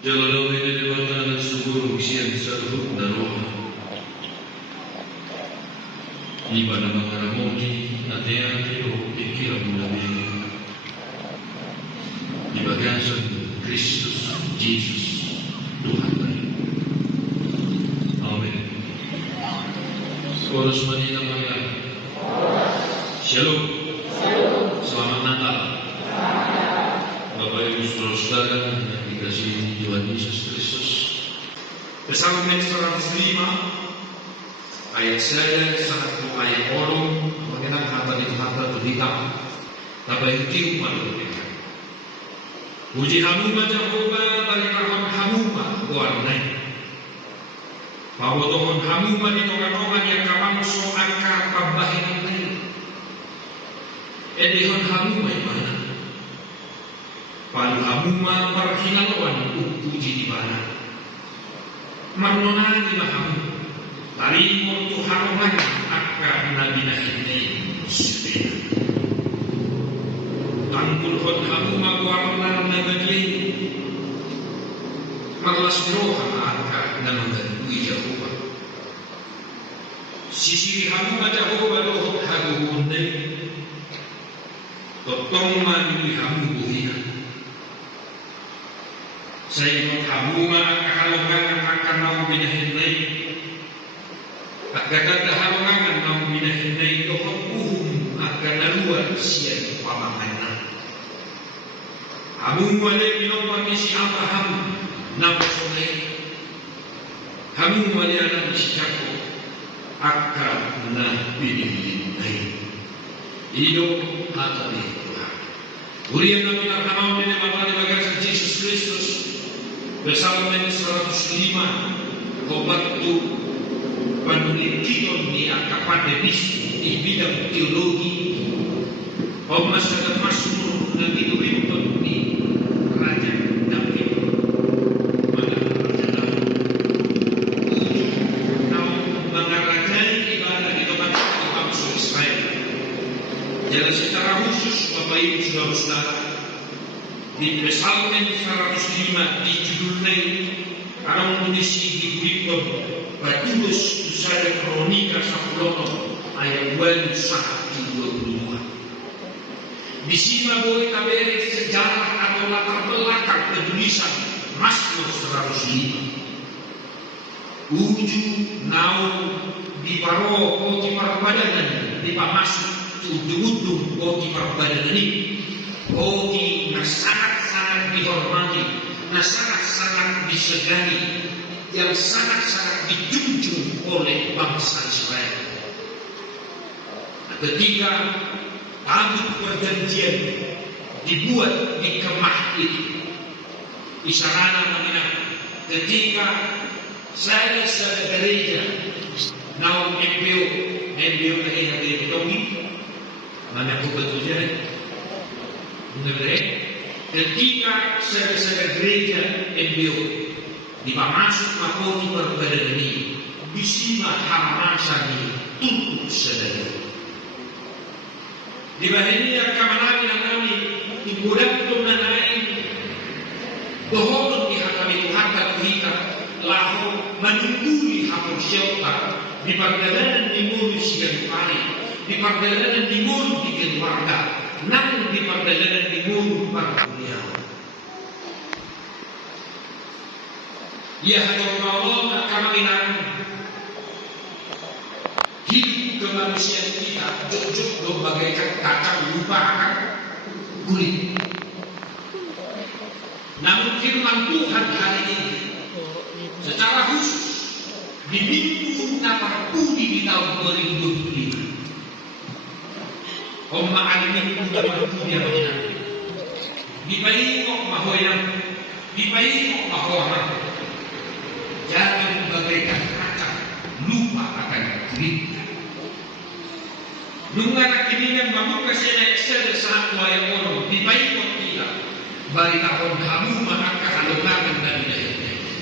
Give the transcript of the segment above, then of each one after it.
Jalan ini dibantah seluruh isian seluruh daruah. Di pada mengaramoni hati-hati pikiran nabi. Di bagian Kristus Yesus Tuhan. Amin. Chorus Manila Maya. Shalom. Selamat Natal. Bapak Ibu Saudara yang dikasihi Tuhan Yesus Kristus. Psalm 105 ayat saya sangat ayat orang mengenang harta itu harta berhitam tapi itu pada mereka. Puji hamuma Jehovah bagi rahon hamuma warnai. Bahwa tohon hamuma di tongan-tongan yang kamang so angka pambahinan lain. Edihon hamuma mana? Palu hamuma parhinalawan puji di mana? Marnonani mahamu tari mortu haroman akka nabi nahini sudena tangkul hon hamuma warna nagadi marlas roha akka namagadu Jehovah sisiri hamuma Jehovah dohot haguhundai totong mani hamu buhina saya mau hamuma kahalongan akan mau binahin lain. Akan kahalongan mau binahin lain dohong akan naluar siang pamahana. Hamuma le pinopang isi Abraham nama soleh. Hamuma le anak isi Jakob akan nah binahin lain. Hidup atau Tuhan. Urian nabi Abraham ini mabali bagasi Yesus Kristus. Psalm 105 Obattu penelitian di akademis di bidang teologi Masyarakat Masmur dan Ridwan di Raja David mengarahkan ibadah di tempat bangsa Israel. Jadi secara khusus Bapak Ibu Saudara di Psalm 105 di judulnya karena mengisi diberikan Batulus Usada Kronika Sapulono ayat 21 22. Di sini boleh taberi sejarah atau latar belakang penulisan Mazmur 105. Uju nau di paro koti perbadanan di pamasuk ujung-ujung koti perbadanan ini koti sangat-sangat dihormati, sangat-sangat disegani, yang sangat-sangat dijunjung oleh bangsa Israel. Ketika tabut perjanjian dibuat di kemah itu, di sana namanya ketika saya gereja, naum MBO yang dihitungi, mana aku betulnya? Ketika saya gereja MBO dipamasuk makoti perbedaan ini bisima hamasan tutup sedaya di bahini yang kamanami nangami timbudan tumnanai dohon di hakami harta kita lahu menungguli hapur syauta di perdalanan timur siang pari di perdalanan timur di keluarga namun di perdalanan timur para dunia. Ya Allah kaminan hidup kemanusiaan kita jujur bagaikan kacang lupa akan kulit. Namun firman Tuhan hari ini secara khusus di minggu Napakudi di tahun 2025 Oma alimi muda mahudia bajina. Dipayi kok mahoyang, dipayi kok mahoyang. Jangan bagaikan kacang lupa akan dirinya. Nunggu kini mamu kesana eksel saat wayang orang dipayi kok tidak. Bari tahun hamu maka halongan dan daya.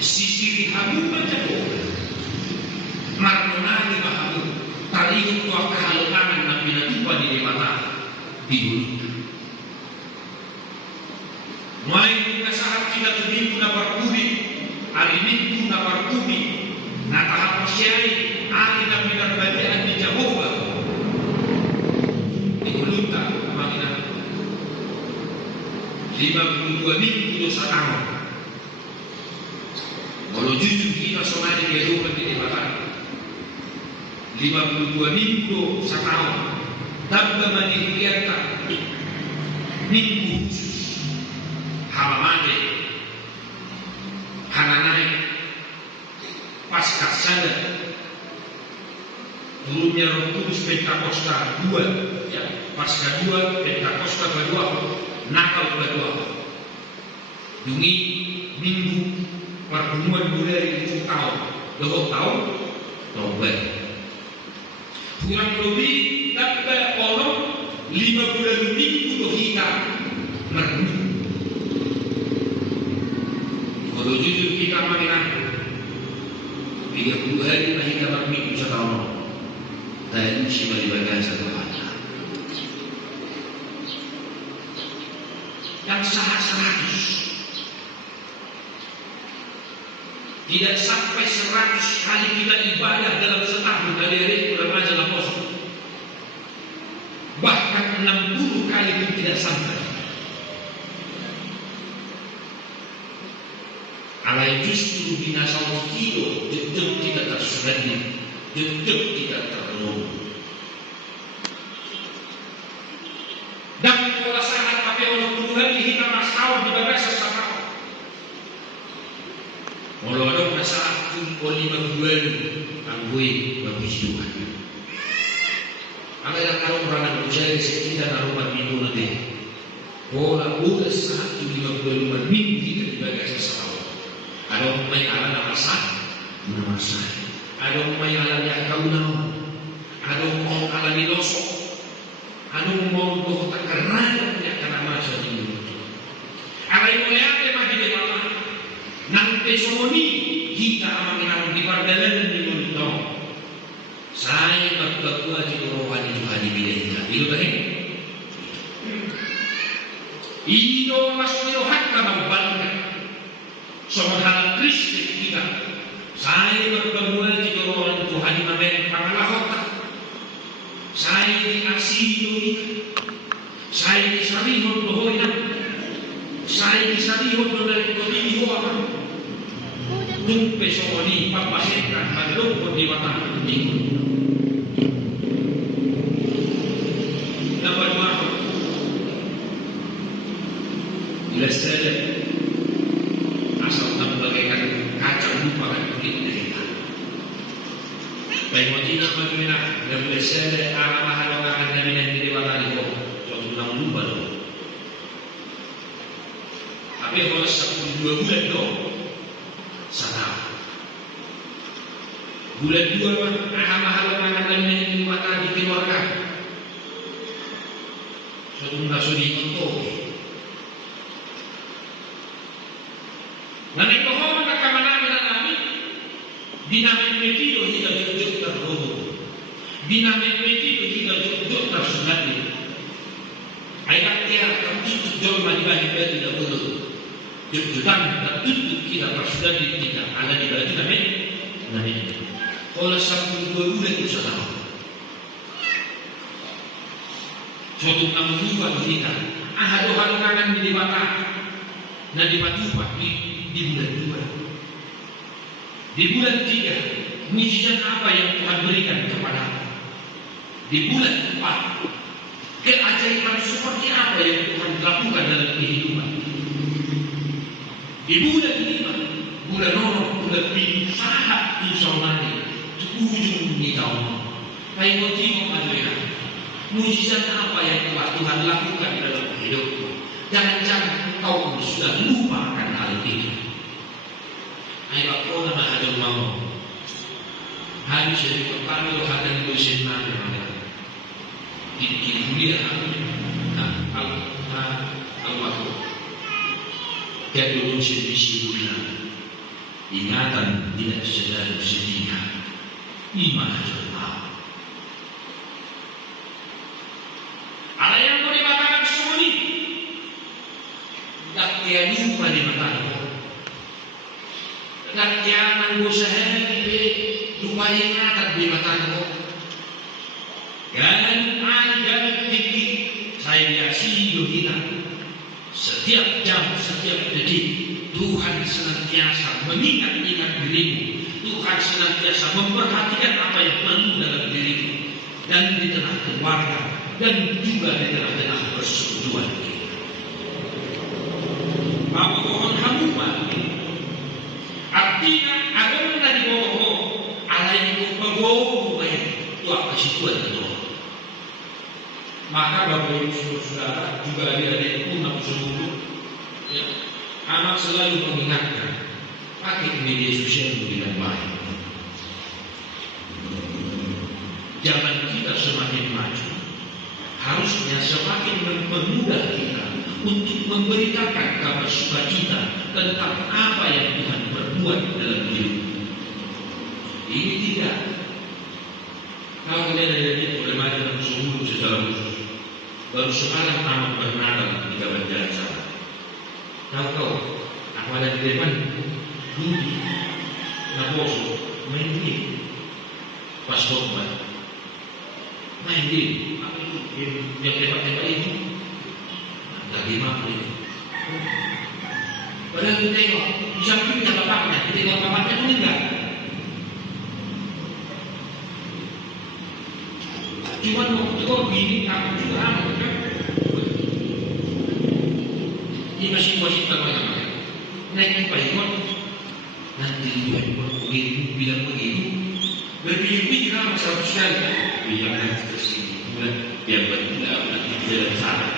Sisiri hamu macam marnonani mahamu. Tari tua kehalongan dan binatupa di mata di mulut. Mulai saat kita terbimbing dapat budi hari Minggu na parkumi na tahapasyay ari na pinagbadyaan ni Jehovah dikulunta ang ina 52 minggu sa tahun. Kalau jujur kita sonari kehidupan di Batak 52 minggu sa tahun tanpa mendikiatan minggu khusus halamade hananai pasca sada turunnya Roh Kudus Pentakosta 2 ya, pasca 2 Pentakosta kedua Natal kedua dungi minggu pertemuan bulan itu tahun 2 tahun kurang lebih dapat orang 5 bulan minggu kita merenung. Kalau jujur kita mengenal 30 hari lah kita berminggu setahun dan siapa dibagian satu hari yang sangat 100 tidak sampai 100 kali kita ibadah dalam setahun dari hari Ramadan Apostol bahkan 60 kali pun tidak sampai. Alai justru binasa kilo tetap tidak tersedani, tetap tidak terlalu. Dan kalau sangat pakai orang Tuhan kita masalah di bagasi sama. Kalau ada masalah pun oleh berbuat anggui berbiji Tuhan. Ada yang kalau orang berusaha sekitar rumah minggu nanti. Kalau udah 155 minggu kita di bagasi sama. Ada orang yang ala nama sah, ada orang yang ala yang kau tahu, ada orang ala di losok, ada orang yang tak kerana yang kena masa di mulut. Ada yang melihat yang di depan, nanti semoni kita akan menang di perdalan di mulut. Saya berdoa di rohani Tuhan di bidangnya. Itu tadi. Ido masuk Tuhan kamu bangga. Soal Kristus kita, saya berdoa jika orang Tuhan memberi pengalaman, saya dikasihi, saya disarihon dohoina, saya disarihon dari kodi doa, tumpe somoni papasekan balong kodi mata ini. Dapat maaf, ilestade. Asal tak bagaikan kacang lupa kan kulit kita. Baik motivnya bagaimana? Dan boleh saya arah halangan dan yang di depan itu suatu bilang lupa dong. Tapi kalau 2 bulan dong, sana. Bulan 2 mah halangan dan yang di depan di keluarga. Suatu naso di kontor. Nanti pohon kekamana kami dinamik metido hingga jujur terhubung, dinamik metido hingga jujur tersunati. Ayat tiada tertutup jauh mandi tidak boleh. Jujuran tertutup kita tersunati tidak ada di bawah dinamik. Kalau 1 2 bulan itu salah. Suatu nama kita. Ada halangan di mata. Nah di mata di bulan 2. Di bulan 3, mujizat apa yang Tuhan berikan kepada kita? Di bulan 4, keajaiban seperti apa yang Tuhan lakukan dalam kehidupan? Di bulan 5, bulan 6, bulan 7, sangat insyaAllah di ujung di tahun. Baik motif majunya, mujizat apa yang telah Tuhan lakukan dalam kehidupan? Jangan-jangan kau sudah lupa akan hal itu. Ayo kau nama ada mau. Habis dari pertama lo akan bersenang dengan ini dia al-waktu. Jadi unsur disibulan ingatan tidak sedar sedia. Iman Allah. Ada yang mau dikatakan semua tak dia lupa di mata. Nagtiyaman mo sa hepe, lumahin natin di matan mo. Ganun ay ganun tinggi, saya siyo hina. Setiap jam, setiap detik, Tuhan senantiasa mengingat-ingat dirimu. Tuhan senantiasa memperhatikan apa yang perlu dalam dirimu. Dan di tengah keluarga, dan juga di tengah-tengah persekutuan kita. Apa pohon hamuman? Artinya, ada mana di bawah alay ko pag-uwo ngayon. Ito ang kasituan ito. Maka Bapak Ibu Saudara juga adik-adik pun aku sebut, ya, anak selalu mengingatkan pakai media sosial dengan baik. Zaman kita semakin maju, harusnya semakin mempermudah kita untuk memberitakan kabar sukacita tentang apa yang Tuhan perbuat dalam hidup. Ini tidak. Kalau kalian ada boleh maju dalam sungguh secara khusus. Baru sekarang tamat bernatal di kawan jalan sana. Tahu aku ada di depan duduk, naboso, main game, pas khotbah, main game, apa itu yang tembak-tembak itu, lagi maklum. Padahal kita tengok di sampingnya bapaknya, kita tengok bapaknya meninggal. Cuma waktu itu bini aku juga amat kan. Ini masih namanya. Naik ke ikut nanti juga ikut begitu bilang begitu. Berpikir kan masalah sekali. Bilang nanti tersini, biar betul nanti jalan sana.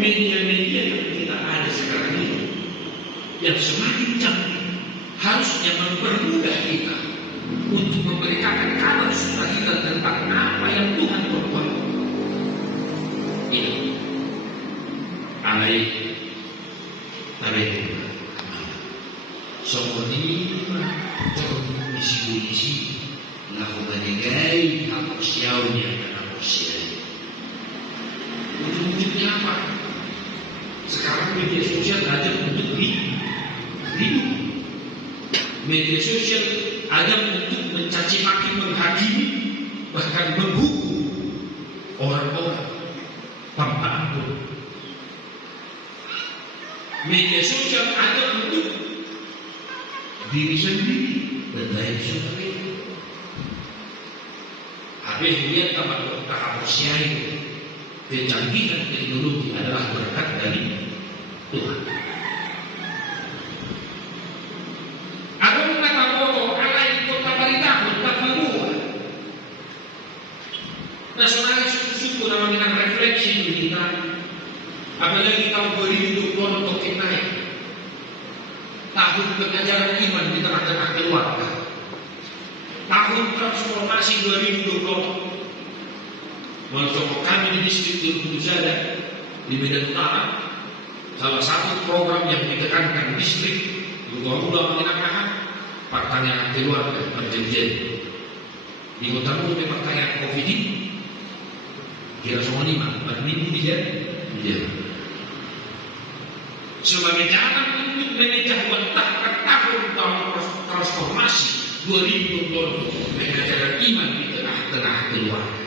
Media-media yang kita ada sekarang ini yang semakin canggih harusnya mempermudah kita untuk memberitakan kabar sukacita tentang apa yang Tuhan perbuat. Ini alay tabi seperti isi-isi laku meninggai hapus siaunya dan hapus siaunya. Ujung-ujungnya apa? Sekarang media sosial ada untuk hidup. Media sosial ada untuk mencaci maki, menghakimi, bahkan menghukum orang-orang tanpa ampun. Media sosial ada untuk diri sendiri dan lain sebagainya. Habis lihat tahap usia itu, kecanggihan teknologi adalah berkat dari Tuhan. Nasionalis suku namanya refleksi kita, apalagi tahun 2020 token naik, tahun pengajaran iman di tengah-tengah keluarga, tahun transformasi 2020. Mencoba kami di distrik Jaya di Medan Utara, salah satu program yang ditekankan distrik muda menengah pertanyaan keluarga berjenjang. Di kota Muda pertanyaan COVID ini kira semua 5 minggu dia. Sebagai jalan untuk mengejar tahun transformasi 2020 mengajarkan iman di tengah-tengah keluarga.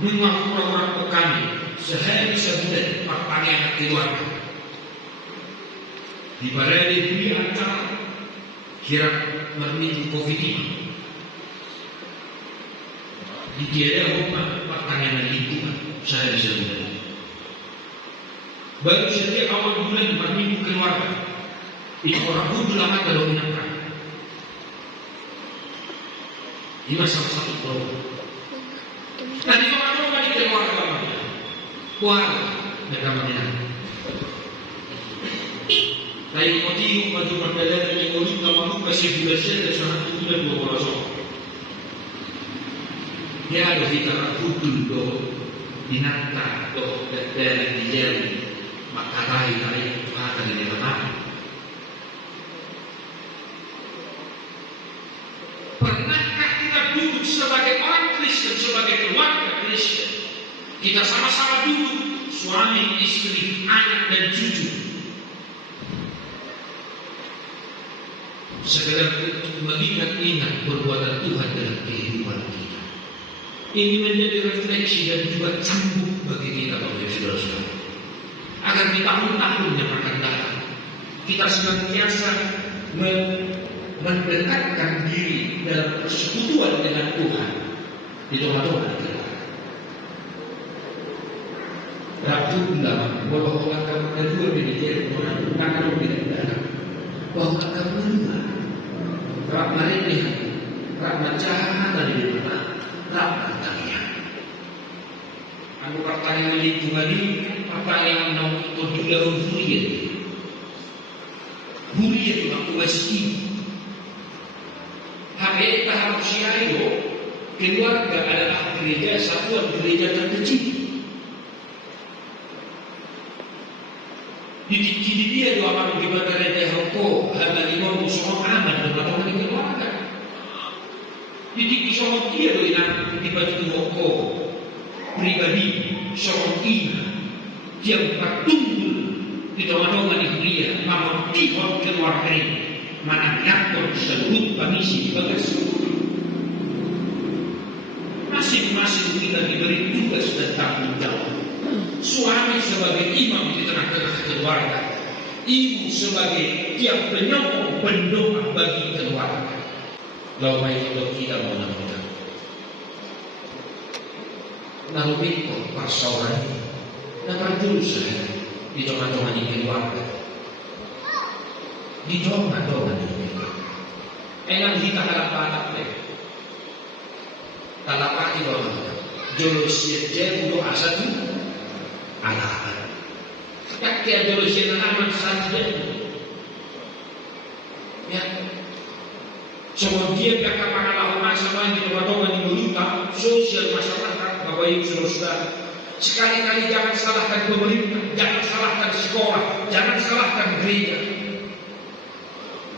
Mengaku program kami sehari sebulan pertanyaan keluarga. Di pada diri acara kira minggu COVID ini. Di tiada rumah pertanyaan lingkungan sehari sebulan. Baru setiap awal bulan berminggu keluarga itu orang pun lama kalau menangkan. Ini salah satu program. Nanti kalau di keluarga mana? Keluarga mereka mana? Tapi motif baju perjalanan yang boleh kamu kasih budaya dari sana itu sudah 2 orang. Dia ada di tanah putih do binatang do dari dijeli maka tahi maka dari mana? Pernahkah kita duduk sebagai orang Kristen, sebagai keluarga Kristen, kita sama-sama duduk suami, istri, anak dan cucu, sekedar untuk mengingat-ingat perbuatan Tuhan dalam kehidupan kita. Ini menjadi refleksi dan juga cambuk bagi kita, Bapak Ibu Saudara-saudara, agar di tahun-tahun yang akan datang kita senantiasa mendekatkan diri dalam persekutuan dengan Tuhan di tengah-tengah kita. Ratu bilang bahwa orang kamu kedua berdiri mengaku tidak dalam bahwa kamu dua rahmat ini rahmat jahat dari mana rahmat kalian. Aku pertanyaan lingkungan ini pertanyaan nomor kedua huriya itu aku meski hari tahap usia itu keluarga adalah gereja satuan gereja terkecil. Di dia doa malu gimana rete hoko hamba lima musuh aman dan atau di keluarga. Di soal dia doa yang tiba-tiba hoko pribadi soal ina yang bertumbuh di tengah-tengah di dia mahu tihon keluarga ini mana yakor seluruh pamisi di bagas. Masing-masing kita diberi tugas dan tanggung jawab. Suami sebagai imam di tengah-tengah keluarga, ibu sebagai tiap penyokong pendoa bagi keluarga. Lalu itu kita mau namakan. Lalu itu persoalan dapat terus di tengah-tengah di keluarga, di tengah-tengah di keluarga. Enak kita kalapatak deh, kalapak itu apa? Jolosiat jauh asal alahan. Kakek jolosiat aman saja. Ya. Kemudian kakak pangalah masalah di tengah-tengah di berita sosial masyarakat, Bapak Ibu Saudara. Sekali-kali jangan salahkan pemerintah, jangan salahkan sekolah, jangan salahkan gereja.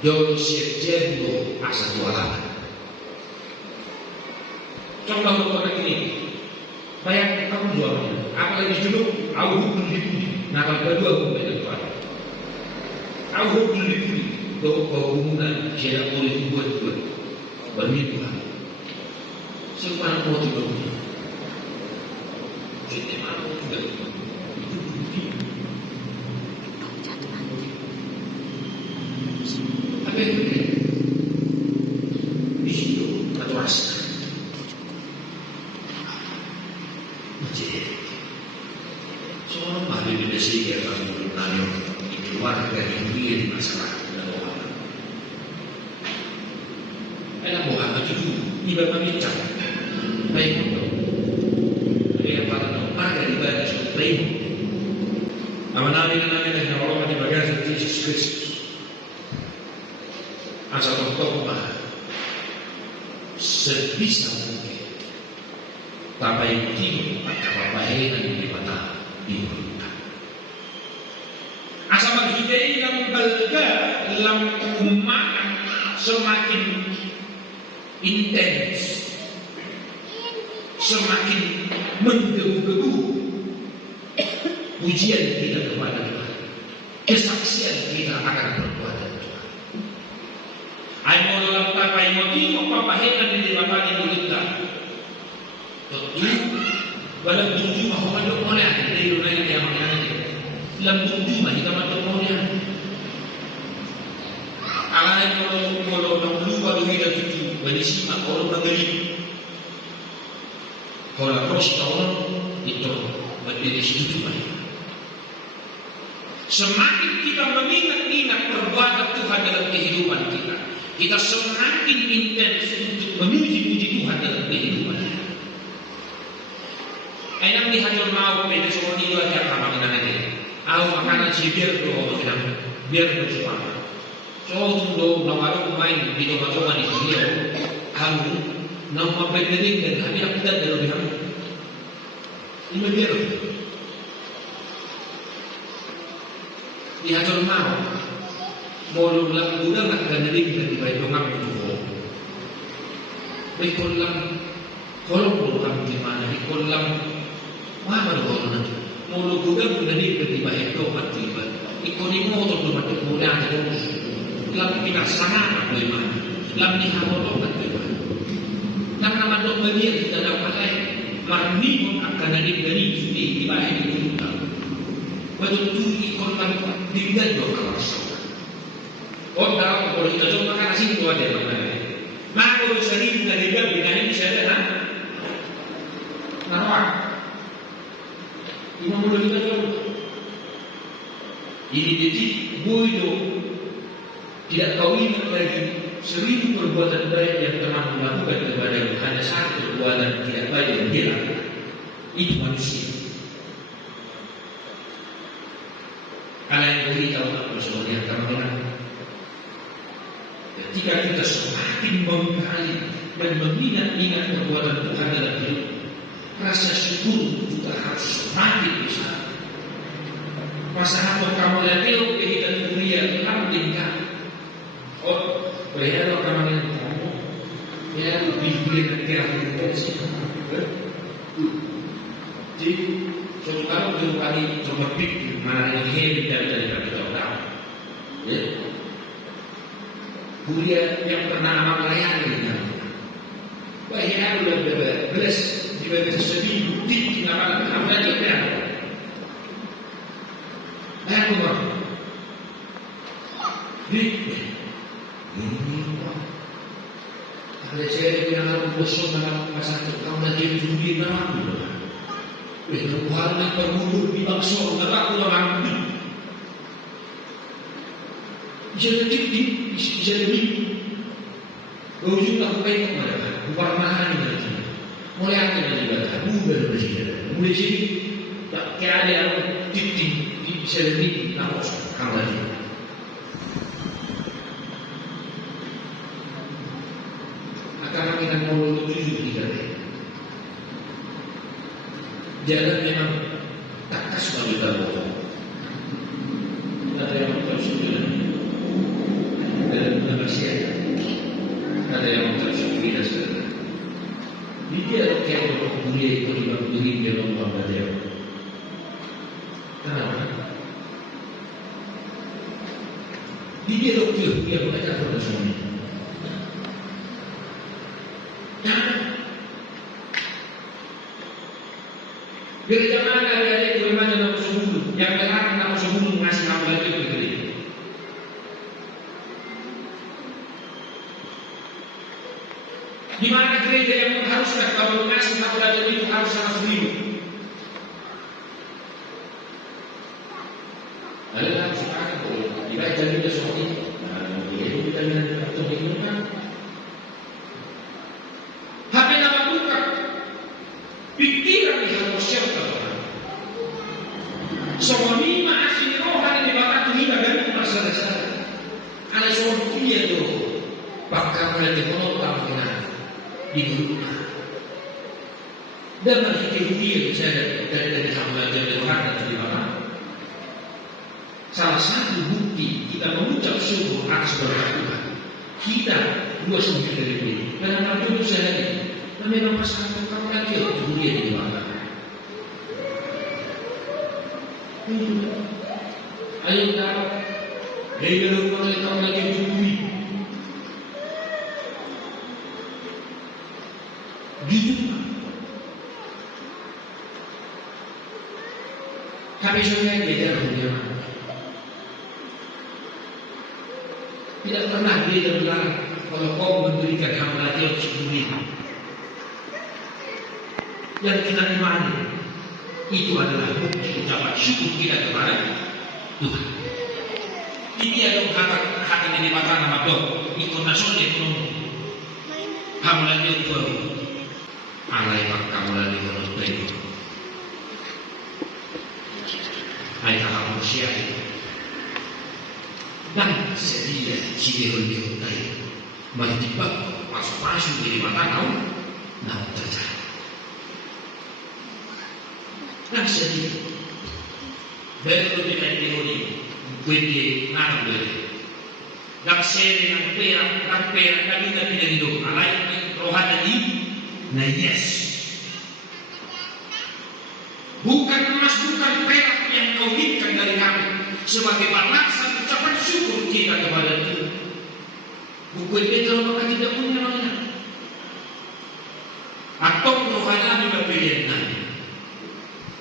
Jolosiat jauh asal alahan. Contoh untuk ini. Bayangkan kamu jualnya, apalagi dulu, aku hukum dipuli. Nah kalau kedua hukum beda tuan. Aku hukum dipuli, kau hubungan tidak boleh dibuat berminggu. Semua mau dibangun. Kita mahu juga. Apa yang itu? Di situ atau rasa. Seorang ahli Indonesia yang akan bertanya di keluarga yang dia di masyarakat dan orang. Enak bukan itu ibadah bincang. Baik untuk yang pada lembaga ibadah seperti itu. Nama-nama dan Allah di bagian Yesus Kristus. Asal untuk sebisa mungkin. Tapai itu apa yang dipatah dibuka. Asal kita yang balga dalam umat semakin intens, semakin menggebu-gebu pujian kita kepada Tuhan, kesaksian kita akan perbuatan Tuhan. Ayo dalam tapai motif apa yang dibapani berita. Walau tujuh mahu ada orang dari dunia yang mana dia. Dalam tujuh mah kita masuk orang. Alam kalau lupa dulu kita tujuh, bagi siapa orang bagi. Kalau terus tahun itu berdiri situ mah. Semakin kita mengingat-ingat perbuatan Tuhan dalam kehidupan kita, kita semakin intens untuk memuji-muji Tuhan dalam kehidupan kita. Ayam di hancur mau beda semua itu aja apa kita nanti. Aku makanan si biar tuh kita biar berjuang. So tuh nawaru main di tempat-tempat di dunia. Kamu nama pendidik dan kami aku tidak dalam yang ini biar. Di hancur mau ulang udah nggak pendidik dan dibayar dongak itu. Baik ulang kalau ulang gimana? Ulang wah baru nanti mulu gugang dari beriba itu matiba. Ikoni motor tu mati mulai ada terus. Lam kita sana apa iman. Lam ni hamoto matiba. Lam nama dok bagian kita dapat lain. Marni pun akan dari sudi di bawah itu kita. Waktu tu ikon kan tinggal dua kawasan. Oh dah kalau kita coba makan nasi itu ada mana? Mak kalau sering dari dia dengan ini saya ada. Naruh. Imam mulai kita coba. Ini jadi bodoh. Tidak tahu ini lagi 1000 perbuatan baik yang telah melakukan kepada hanya satu perbuatan tidak baik yang dia lakukan. Itu manusia. Kalian beritahu apa sebenarnya teman-teman? Ketika kita semakin menggali dan mengingat-ingat perbuatan Tuhan dalam hidup, rasa syukur juga harus semakin besar. Pasangan kamu lihat kita kuliah tingkat. Oh, bayar kamu yang kamu, ya lebih kuliah kira-kira sih. Jadi, suatu kali coba pikir mana yang hebat dari kita tahu. Ya. Kuliah yang pernah amal layani kan. Bayar udah beres dibayar sedih bukti kenapa kamu lagi kan? Bayar rumah. Ini ada cewek yang harus bosok dalam masa itu kamu lagi judi nama. Tuhan yang bermudur di bangsa kenapa aku orang ini? Jadi ujung aku pengen kepada warna ini nanti. Mulai aku jadi baca, bukan bersih. Mulai sini tak kayak ada yang titik di sini nama kamu lagi. Akan kita mau tujuh tiga. Jangan memang tak kasih kita bohong. Ada yang tersusun dalam manusia. Ada yang tersusun di dasar. Dia kayak orang mulia itu dibanding dia orang baca. Kenapa? Dia dokter dia baca pada semuanya. Bila zaman ada itu memang nama sebelum yang benar nama sebelum ngasih nama lagi begitu. Di mana gereja yang mengharuskan kalau ngasih nama lagi itu harus sama sendiri. Ada yang sekarang dibaca juga seperti itu. Itu kita lihat atau itu kan. Tapi nama buka pikiran di hati siapa? Semua lima asli rohani di bawah kita dari masa dasar. Ada seorang kuliah tu, bakal mereka menolak dengan di rumah. Dan mereka kuliah saya dari hamba jadi rohani di bawah. Salah satu bukti kita mengucap syukur atas berkat Tuhan. Kita 29 dari ini. Karena waktu itu saya lagi. Dan memang masalah kamu lagi kuliah di bawah. Ayo kita dari rumah kamu lagi berdui. Gitu. Tapi saya belajar dunia. Tidak pernah dia bilang kalau kau memberikan kamu lagi berdui. Yang kita imani itu adalah bukti ucapan syukur kita kepada Tuhan. Ini adalah kata ini mata nama dok. Itu nasional ekonomi. Kamu lagi itu alai mak kamu lagi itu. Ayah kamu manusia itu. Dan sedia cium tadi. Bertiba masuk di mata kamu. Nah terjadi. Nah sedia. Baru dengan teori. Quindi nada bene. La serie non per capita di do, alai rohani di na yes. Bukan emas persatukan perak yang kau berikan dari kami sebagai balasan ucapan syukur kita kepada Tuhan. Buku ini kalau maka tidak punya makna. Atau rohana mapilian namin.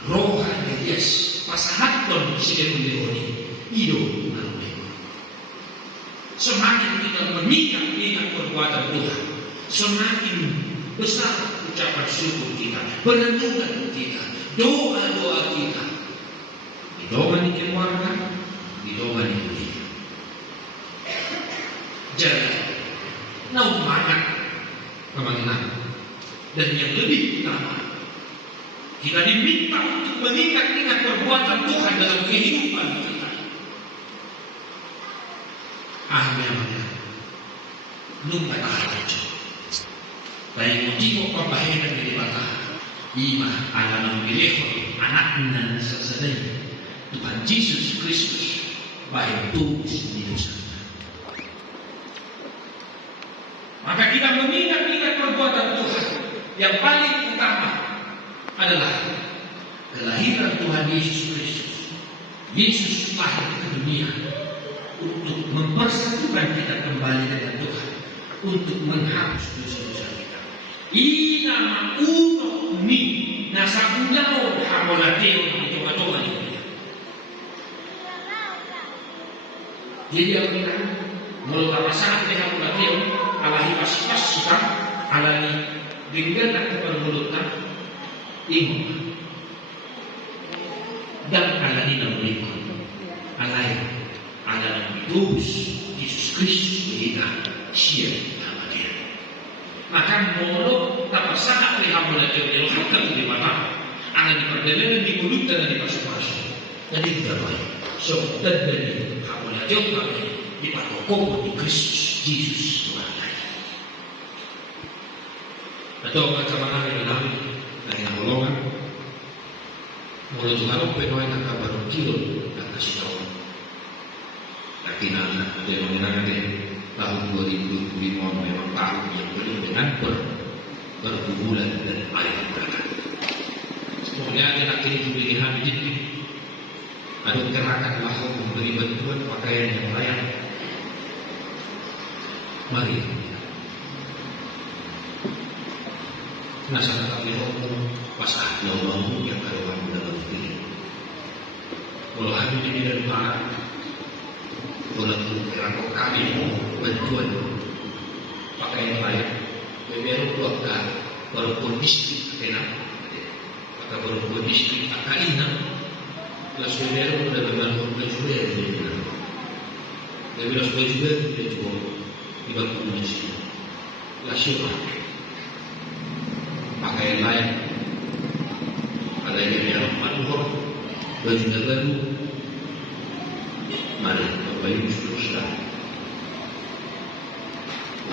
Rohana yes. Pasahaton sila mendironi. Ido namin. Semakin kita mengingat perbuatan Tuhan, semakin besar ucapan syukur kita, perenungan kita, doa-doa kita. Doa di keluarga, doa di dunia. Jadi, naumangat kemenangan. Dan yang lebih utama, kita diminta untuk mengingat-ingat perbuatan Tuhan dalam kehidupan kita. Amin. Nung katakan aja. Baik motivo pambahayan dari bata. Ima alam memilih anaknya sesadanya. Tuhan Yesus Kristus baik tulus di sana. Maka kita mengingat-ingat perbuatan Tuhan. Yang paling utama adalah kelahiran Tuhan Yesus Kristus. Yesus lahir ke dunia untuk mempersatukan kita kembali dengan Tuhan, untuk menghapus dosa-dosa kita. Ina uno ni nasabulao hamolateo itoka-toka ni. Jadi yang kita mulut masalah dengan hamolateo alahi pas kita alani dengan nak permulutan ingat dan alani namanya alai ada Yesus Kristus kita siap nama dia. Maka mulut tak sangat lihat yang hakkan di mana akan diperdalam di mulut dan di masuk-masuk. Jadi tidak baik. So dan dari hamulah jauh kami dipatokok di Kristus Yesus Tuhan. Atau macam-macam yang dalam dari golongan mulut Tuhan penuh dengan kabar kilo dan kasih tahu. Tapi anak dia mengenai tahun 2025 memang tahun yang penuh dengan berbulan dan air berkat. Semuanya ada nak kini pilihan hidup. Ada gerakan lahir memberi bantuan pakaian yang layak. Mari. Nasa kami ngomong pasah Allah yang karuan dalam diri. Kalau hati ini dari mana? Kalau kerana kami mau bantuan pakai yang lain, beberapa keluarga berpun distrik kena, maka berpun distrik akan ina. Las beberapa sudah berbangun juga di mana. Beberapa juga sudah jual di batu distrik. Las siapa? Pakaian lain ada yang manuhor baju baru mari baju sudah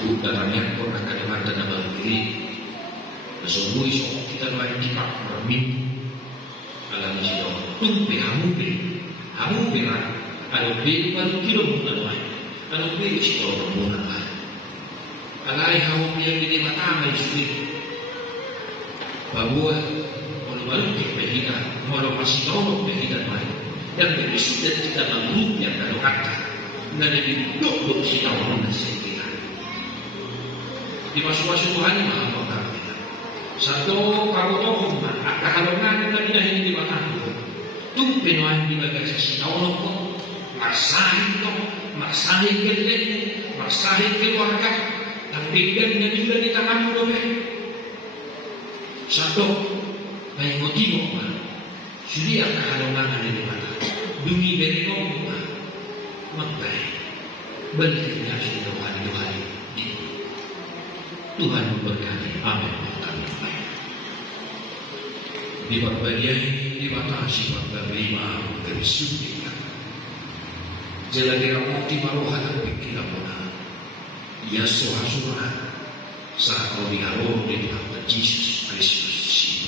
udaranya pun akan ada nama diri semua isu kita lain kita bermimpi alam sido tumpe hamu berat ada beli baru kilo bukan lain ada beli sido bukan lain alai hamu yang di mata mai sulit bahwa walau kita walau masih tahu kita main dan sudah kita mampu yang kalau kata dan lebih dok si tahu nasi kita di masuk Tuhan maha mengangkat kita satu kamu tahu maka halongan kita tidak ini di mata tu penuhan di bagian si tahu kok masahin geleng masahin keluarga tapi dan juga di tangan doa satu baik motivo sudah kehalongan di mana demi berikut maka benar sudah hari Tuhan memberkati amin di bagian di batasi berlima bersuci jalan dirapot di maruhan pikiran mana ya soha saat kau dihalau di Yesus Kristus.